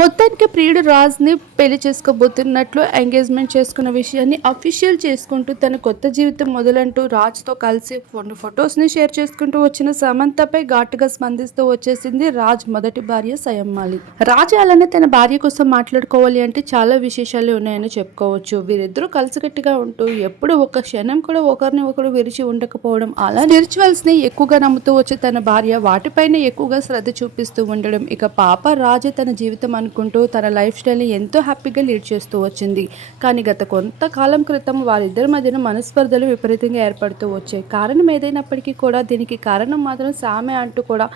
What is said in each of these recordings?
మొత్తానికి ప్రియుడు రాజ్ని పెళ్ళి చేసుకోబోతున్నట్లు ఎంగేజ్మెంట్ చేసుకున్న విషయాన్ని అఫీషియల్ చేసుకుంటూ తన కొత్త జీవితం మొదలంటూ రాజ్తో కలిసి కొన్ని ఫొటోస్ని షేర్ చేసుకుంటూ వచ్చిన సమంతపై ఘాటుగా స్పందిస్తూ వచ్చేసింది రాజ్ మొదటి భార్య సయమ్మాలి రాజ్ అలానే తన భార్య కోసం మాట్లాడుకోవాలి అంటే చాలా విశేషాలు ఉన్నాయని చెప్పుకోవచ్చు. వీరిద్దరూ కలిసికట్టుగా ఉంటూ ఎప్పుడు ఒక క్షణం కూడా ఒకరిని ఒకరు విరిచి ఉండకపోవడం అలా స్పిరిచువల్స్ ఎక్కువగా నమ్ముతూ వచ్చే తన భార్య వాటిపైన ఎక్కువగా శ్రద్ధ చూపిస్తూ ఉండడం. ఇక పాప రాజే తన జీవితం అనుకుంటూ తన లైఫ్ స్టైల్ని ఎంతో హ్యాపీగా లీడ్ చేస్తూ వచ్చింది. కానీ గత కొంతకాలం క్రితం వారిద్దరి మధ్యన మనస్పర్ధలు విపరీతంగా ఏర్పడుతూ వచ్చాయి. కారణం ఏదైనప్పటికీ కూడా దీనికి కారణం మాత్రం సామె అంటూ కూడా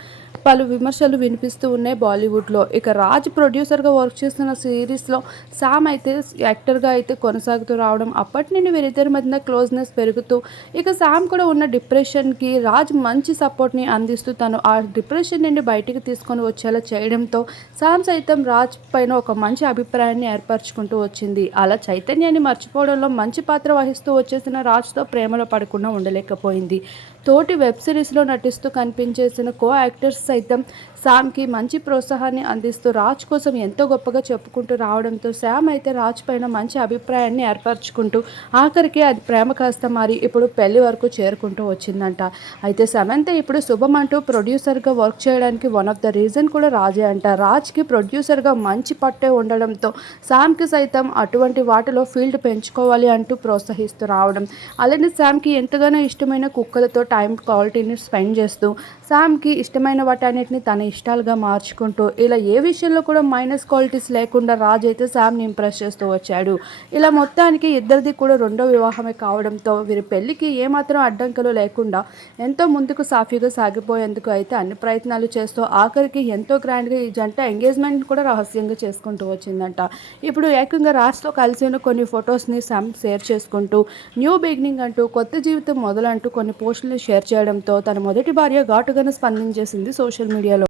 పలు విమర్శలు వినిపిస్తూ ఉన్నాయి బాలీవుడ్లో. ఇక రాజ్ ప్రొడ్యూసర్గా వర్క్ చేస్తున్న సిరీస్లో సామ్ అయితే యాక్టర్గా అయితే కొనసాగుతూ రావడం అప్పటి నుండి వీరిద్దరి మధ్య క్లోజ్నెస్ పెరుగుతూ ఇక సామ్ కూడా ఉన్న డిప్రెషన్కి రాజ్ మంచి సపోర్ట్ని అందిస్తూ తను ఆ డిప్రెషన్ నుండి బయటికి తీసుకొని వచ్చేలా చేయడంతో సామ్ సైతం రాజ్ పైన ఒక మంచి అభిప్రాయాన్ని ఏర్పరచుకుంటూ వచ్చింది. అలా చైతన్యాన్ని మర్చిపోవడంలో మంచి పాత్ర వహిస్తూ వచ్చేసిన రాజ్తో ప్రేమలో పడకుండా ఉండలేకపోయింది. తోటి వెబ్ సిరీస్లో నటిస్తూ కనిపించేసిన కో యాక్టర్స్ సైతం శామ్కి మంచి ప్రోత్సాహాన్ని అందిస్తూ రాజ్ కోసం ఎంతో గొప్పగా చెప్పుకుంటూ రావడంతో శామ్ అయితే రాజ్ పైన మంచి అభిప్రాయాన్ని ఏర్పరచుకుంటూ ఆఖరికి అది ప్రేమ కాస్త మారి ఇప్పుడు పెళ్ళి వరకు చేరుకుంటూ వచ్చిందంట. అయితే సమంత ఇప్పుడు శుభం అంటూ ప్రొడ్యూసర్గా వర్క్ చేయడానికి వన్ ఆఫ్ ద రీజన్ కూడా రాజే అంట. రాజ్కి ప్రొడ్యూసర్గా మంచి పట్టే ఉండడంతో శామ్కి సైతం అటువంటి వాటిలో ఫీల్డ్ పెంచుకోవాలి అంటూ ప్రోత్సహిస్తూ రావడం. అలానే శామ్కి ఎంతగానో ఇష్టమైన కుక్కలతో టైం క్వాలిటీని స్పెండ్ చేస్తూ శామ్కి ఇష్టమైన వాటన్నిటిని తన ఇష్టాలుగా మార్చుకుంటూ ఇలా ఏ విషయంలో కూడా మైనస్ క్వాలిటీస్ లేకుండా రాజ్ అయితే శామ్ని ఇంప్రెస్ చేస్తూ వచ్చాడు. ఇలా మొత్తానికి ఇద్దరిది కూడా రెండో వివాహమే కావడంతో వీరి పెళ్ళికి ఏమాత్రం అడ్డంకులు లేకుండా ఎంతో ముందుకు సాఫీగా సాగిపోయేందుకు అయితే అన్ని ప్రయత్నాలు చేస్తూ ఆఖరికి ఎంతో గ్రాండ్గా ఈ జంట ఎంగేజ్మెంట్ కూడా రహస్యంగా చేసుకుంటూ వచ్చిందంట. ఇప్పుడు ఏకంగా రాజ్తో కలిసి ఉన్న కొన్ని ఫొటోస్ని శామ్ షేర్ చేసుకుంటూ న్యూ బిగినింగ్ అంటూ కొత్త జీవితం మొదలంటూ కొన్ని పోస్టులు షేర్ చేయడంతో తన మొదటి భార్య ఘాటుగానే స్పందించేసింది సోషల్ మీడియాలో.